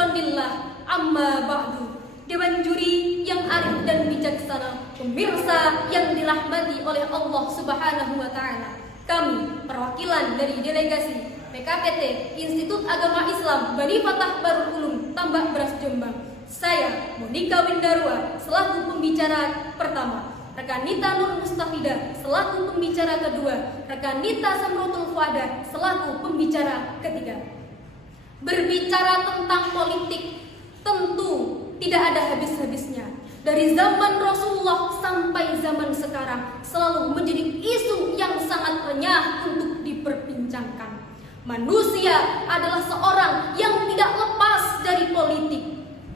syukran lillah, amma ba'du. Dewan juri yang arif dan bijaksana, pemirsa yang dirahmati oleh Allah Subhanahu wa taala. Kami perwakilan dari delegasi PKKT Institut Agama Islam Bani Fatah Barul Ulum Tambak Beras Jombang. Saya Monika Windarwa selaku pembicara pertama, rekan Nita Nur Mustafida selaku pembicara kedua, rekan Nita Samrotul Fuada selaku pembicara ketiga. Berbicara tentang politik tentu tidak ada habis-habisnya. Dari zaman Rasulullah sampai zaman sekarang selalu menjadi isu yang sangat renyah untuk diperbincangkan. Manusia adalah seorang yang tidak lepas dari politik,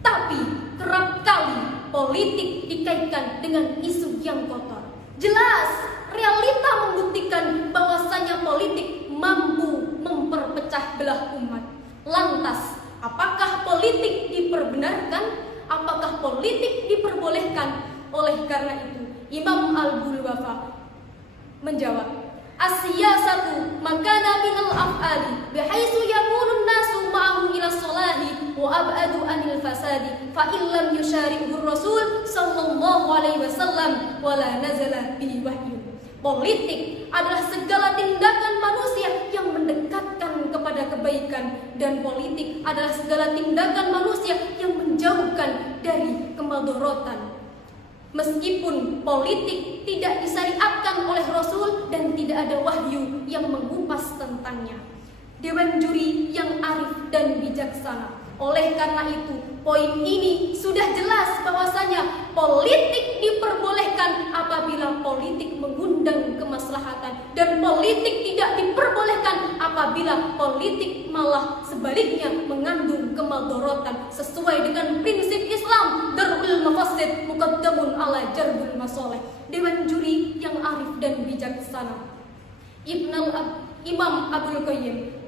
tapi kerap kali politik dikaitkan dengan isu yang kotor. Jelas, realita membuktikan bahwasanya politik mampu memperpecah belah umat. Lantas, apakah politik diperbenarkan? Apakah politik diperbolehkan? Oleh karena itu, Imam Al-Bulwafa menjawab, as-siyasatu makana minal af'ali bihaitsu yakunu an-nasu ma'ahu ila sholahi wa ab'adu anil fasadi fa illam yusyari'hu Rasul sallallahu alaihi wasallam wala nazala bihi wahyu. Politik adalah segala tindakan manusia yang mendekatkan kepada kebaikan, dan politik adalah segala tindakan manusia yang menjauhkan dari kemadharatan. Meskipun politik tidak disyariatkan oleh Rasul dan tidak ada wahyu yang mengupas tentangnya. Dewan juri yang arif dan bijaksana. Oleh karena itu, poin ini sudah jelas bahwasanya politik diperbolehkan apabila politik mengundang kemaslahatan, dan politik tidak diperbolehkan apabila politik malah sebaliknya mengandung kemadharatan sesuai dengan prinsip Islam, darul mafasid muqaddamun ala jarbul masalih. Dewan juri yang arif dan bijaksana. Imam Abdul Qayyim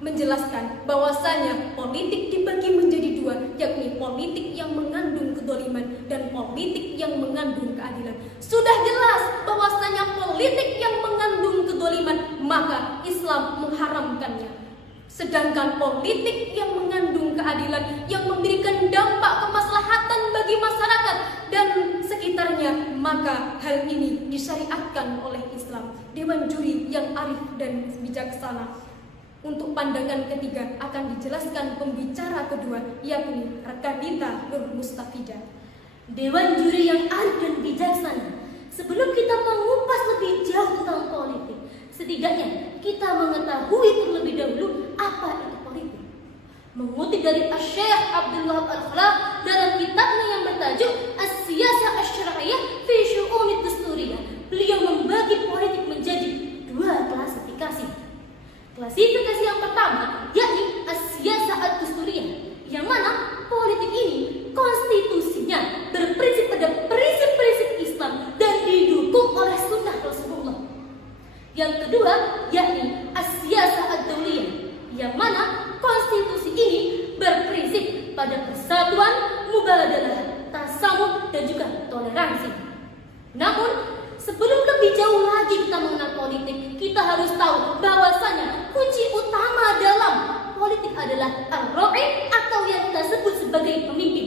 menjelaskan bahwasanya politik dibagi menjadi dua, yakni politik yang mengandung kedoliman dan politik yang mengandung keadilan. Sudah jelas bahwasanya politik yang mengandung kedoliman maka Islam mengharamkannya. Sedangkan politik yang mengandung keadilan, yang memberikan dampak kemaslahatan bagi masyarakat dan sekitarnya, maka hal ini disyariatkan oleh Islam. Dewan juri yang arif dan bijaksana. Untuk pandangan ketiga akan dijelaskan pembicara kedua, yakni rekan Nita Nur Mustafida. Dewan juri yang arif dan bijaksana. Sebelum kita mengupas lebih jauh tentang politik, setidaknya kita mengetahui terlebih dahulu apa itu politik. Mengutip dari Asy-Syaikh Abdul Wahab Al-Khalaf dalam kitabnya yang bertajuk As-Siyasah Asy-Syar'iyyah fi Syu'unid Dusturiyah, beliau membagi politik menjadi dua klasifikasi. Klasifikasi yang pertama yakni as-siyasah ad-dusturiyah, yang mana politik ini konstitusinya berprinsip pada prinsip-prinsip Islam dan didukung oleh sunnah Rasulullah. Yang kedua yakni as-siyasah ad-dawliyah, yang mana konstitusi ini berprinsip pada persatuan, mubadalah, tasamuh, dan juga toleransi. Namun sebelum lebih jauh lagi kita mengenal politik, kita harus tahu bahwasanya kunci utama dalam politik adalah ar-ra'i atau yang kita sebut sebagai pemimpin.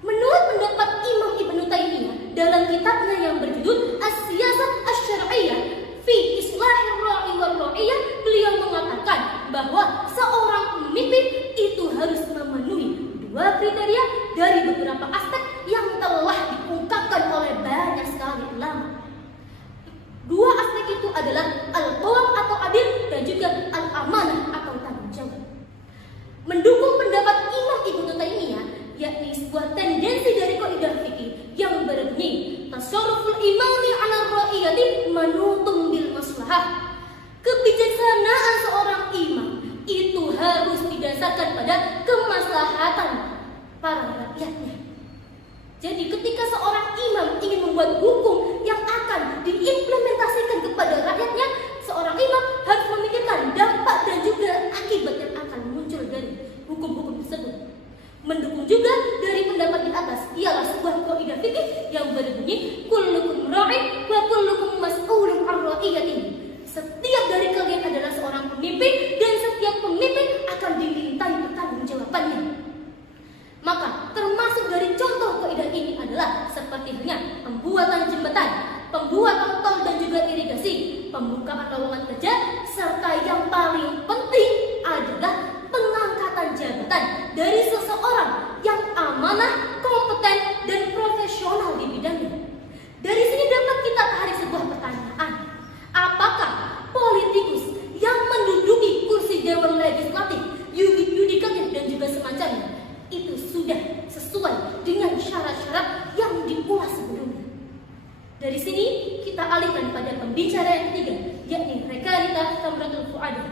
Menurut pendapat Imam Ibnu Taimiyah dalam kitabnya yang berjudul As-Siyasah Asy-Syar'iyyah fi Islahir Ra'i wal Ra'iyah, beliau mengatakan bahwa seorang pemimpin itu harus memenuhi dua kriteria dari beberapa aspek yang telah diungkapkan oleh banyak sekali ulama. Dua aspek itu adalah al-qawam atau adil dan juga al-amanah atau tanggung jawab. Mendukung pendapat Imam Ibnu Taimiyah, yakni sebuah tendensi dari kaidah fikih yang berbunyi tasarruful imami 'ala ar-ra'iyati manutum bil maslahah. Kebijaksanaan seorang imam itu harus didasarkan pada kemaslahatan para rakyatnya. Jadi ketika seorang imam ingin membuat hukum yang akan diimplementasikan kepada rakyatnya, seorang imam harus memikirkan dampak dan juga akibat yang akan muncul dari hukum-hukum tersebut. Mendukung juga dari pendapat di atas ialah sebuah kaidah fikih yang berbunyi kullukum ra'in wa kullukum mas'ulun 'an ra'iyatihi. Setiap dari kalian adalah seorang pemimpin dan setiap pemimpin akan dimintai pertanggungjawabannya. pembuatan jembatan, pembuatan tol dan juga irigasi, pembukaan lowongan kerja, serta yang paling penting adalah pengangkatan jabatan dari seseorang yang amanah, kompeten, dan profesional di bidangnya. Dari sini dapat kita tarik sebuah pertanyaan. Apakah politikus yang menduduki kursi Dewan Legislatif, yudikatif dan juga semacamnya itu sudah sesuai dengan syarat-syarat yang diulas sebelumnya? Dari sini kita alihkan pada pembicara yang ketiga, yakni Rekanita Tamratul Fuadi.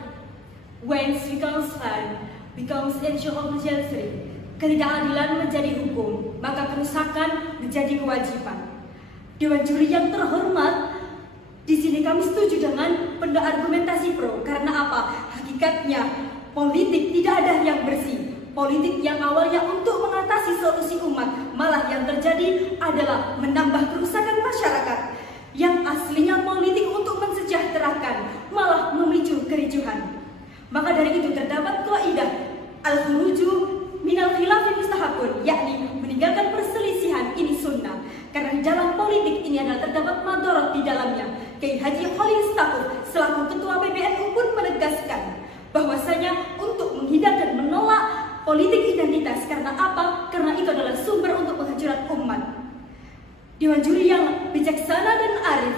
When reconciliation becomes issue of necessity, ketidakadilan menjadi hukum, maka kerusakan menjadi kewajiban. Dewan juri yang terhormat, di sini kami setuju dengan argumentasi pro. Karena apa? Hakikatnya politik tidak ada yang bersih. Politik yang awalnya untuk mengatasi solusi umat, malah yang terjadi adalah menambah kerusakan masyarakat. Yang aslinya politik untuk mensejahterakan, malah memicu kericuhan. Maka dari itu terdapat kaidah al-khuruju minal khilafi mustahabun, yakni meninggalkan perselisihan ini sunnah. Karena di dalam politik ini adalah terdapat madorot di dalamnya. Kiai Haji Khalil Stakuf selaku Ketua PBNU pun menegaskan bahwasanya untuk menghindar dan menolak politik identitas. Karena apa? Karena itu adalah sumber untuk penghancuran umat. Dewan juri yang bijaksana dan arif,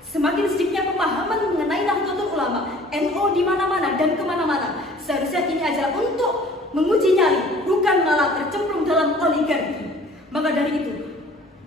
semakin sedikitnya pemahaman mengenai Nahdlatul Ulama, NU di mana-mana dan kemana-mana. Seharusnya ini adalah untuk menguji nyali, bukan malah tercemplung dalam oligarki. Maka dari itu,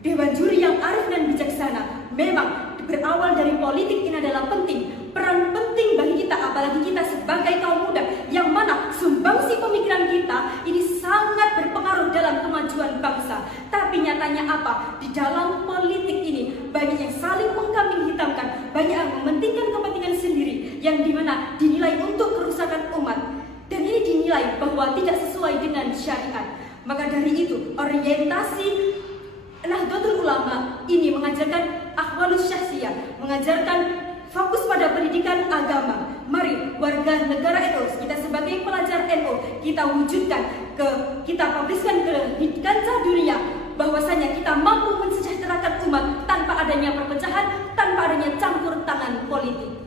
Dewan juri yang arif dan bijaksana memang berawal dari politik ini adalah penting. Peran penting bagi kita, apalagi kita sebagai kaum muda, yang mana sumbangsi pemikiran kita ini sangat berpengaruh dalam kemajuan bangsa. Tapi nyatanya apa? Di dalam politik ini banyak yang saling mengkambing hitamkan, banyak yang mementingkan kepentingan sendiri, yang dimana dinilai untuk kerusakan umat. Dan ini dinilai bahwa tidak sesuai dengan syariat. Maka dari itu, orientasi Nahdlatul Ulama ini mengajarkan akhwalus syahsiyah, mengajarkan fokus pada pendidikan agama. Mari warga negara NU, kita sebagai pelajar NU, kita wujudkan kita publiskan ke kancah dunia bahwasanya kita mampu mensejahterakan umat tanpa adanya perpecahan, tanpa adanya campur tangan politik.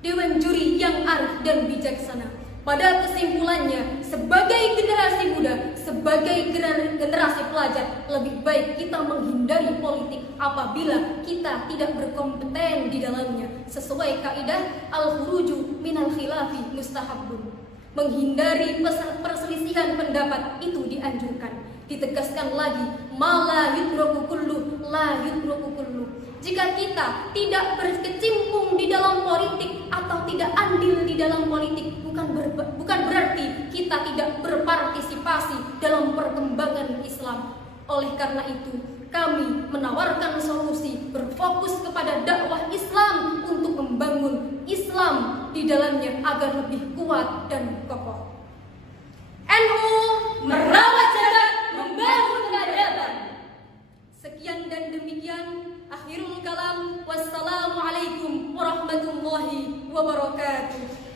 Dewan juri yang arif dan bijaksana. Pada kesimpulannya, sebagai generasi muda, sebagai generasi pelajar, lebih baik kita menghindari politik apabila kita tidak berkompeten di dalamnya. Sesuai kaidah al-khuruju minal khilafi mustahabun. Menghindari perselisihan pendapat itu dianjurkan. Ditegaskan lagi, ma la yudraku kullu, la yudraku kullu. Jika kita tidak berkecimpung di dalam politik atau tidak andil di dalam politik, bukan berarti kita tidak berpartisipasi dalam perkembangan Islam. Oleh karena itu, kami menawarkan solusi berfokus kepada dakwah Islam untuk membangun Islam di dalamnya agar lebih kuat dan kokoh. NU merawat jagat, membangun peradaban. Sekian dan demikian. Akhirul kalam. Wassalamualaikum warahmatullahi wabarakatuh.